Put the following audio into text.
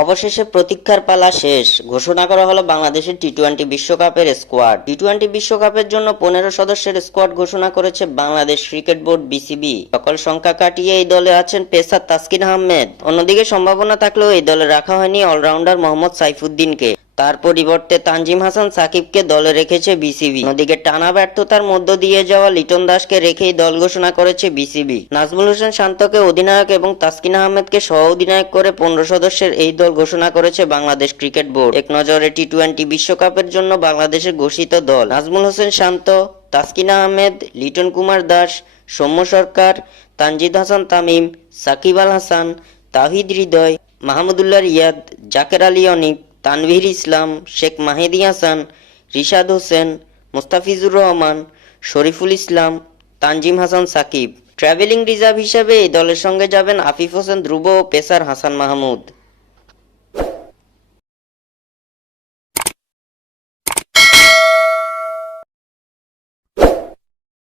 অবশেষে প্রতীক্ষার পালা শেষ, ঘোষণা করা হলো বাংলাদেশের টি-20 বিশ্বকাপের স্কোয়াড। টি-20 বিশ্বকাপের জন্য 15 সদস্যের স্কোয়াড ঘোষণা করেছে বাংলাদেশ ক্রিকেট বোর্ড বিসিবি। সকল সংখ্যা কাটিয়ে এই দলে আছেন পেসার তাসকিন আহমেদ। অন্যদিকে সম্ভাবনা থাকলেও এই দলে রাখা হয়নি অলরাউন্ডার মোহাম্মদ সাইফুদ্দিনকে। তার পরিবর্তে তানজিম হাসান সাকিবকে দলে রেখেছে বিসিবি। অন্যদিকে টানা ব্যর্থতার মধ্য দিয়ে যাওয়া লিটন দাসকে রেখেই দল ঘোষণা করেছে বিসিবি। নাজমুল হোসেন শান্তকে অধিনায়ক এবং তাসকিন আহমেদকে সহ অধিনায়ক করে 15 সদস্যের এই দল ঘোষণা করেছে বাংলাদেশ ক্রিকেট বোর্ড। এক নজরে টি-20 বিশ্বকাপের জন্য বাংলাদেশের ঘোষিত দল: নাজমুল হোসেন শান্ত, তাসকিন আহমেদ, লিটন কুমার দাস, সৌম্য সরকার, তানজিদ হাসান তামিম, সাকিব আল হাসান, তাওহিদ হৃদয়, মাহমুদুল্লাহ রিয়াদ, জাকের আলী অনিক, তানভীর ইসলাম, শেখ মাহেদী হাসান, রিশাদ হোসেন, মোস্তাফিজুর রহমান, শরীফুল ইসলাম, তানজিম হাসান সাকিব। ট্রাভেলিং রিজার্ভ হিসেবে এই দলের সঙ্গে যাবেন আফিফ হোসেন ধ্রুব ও পেসার হাসান মাহমুদ।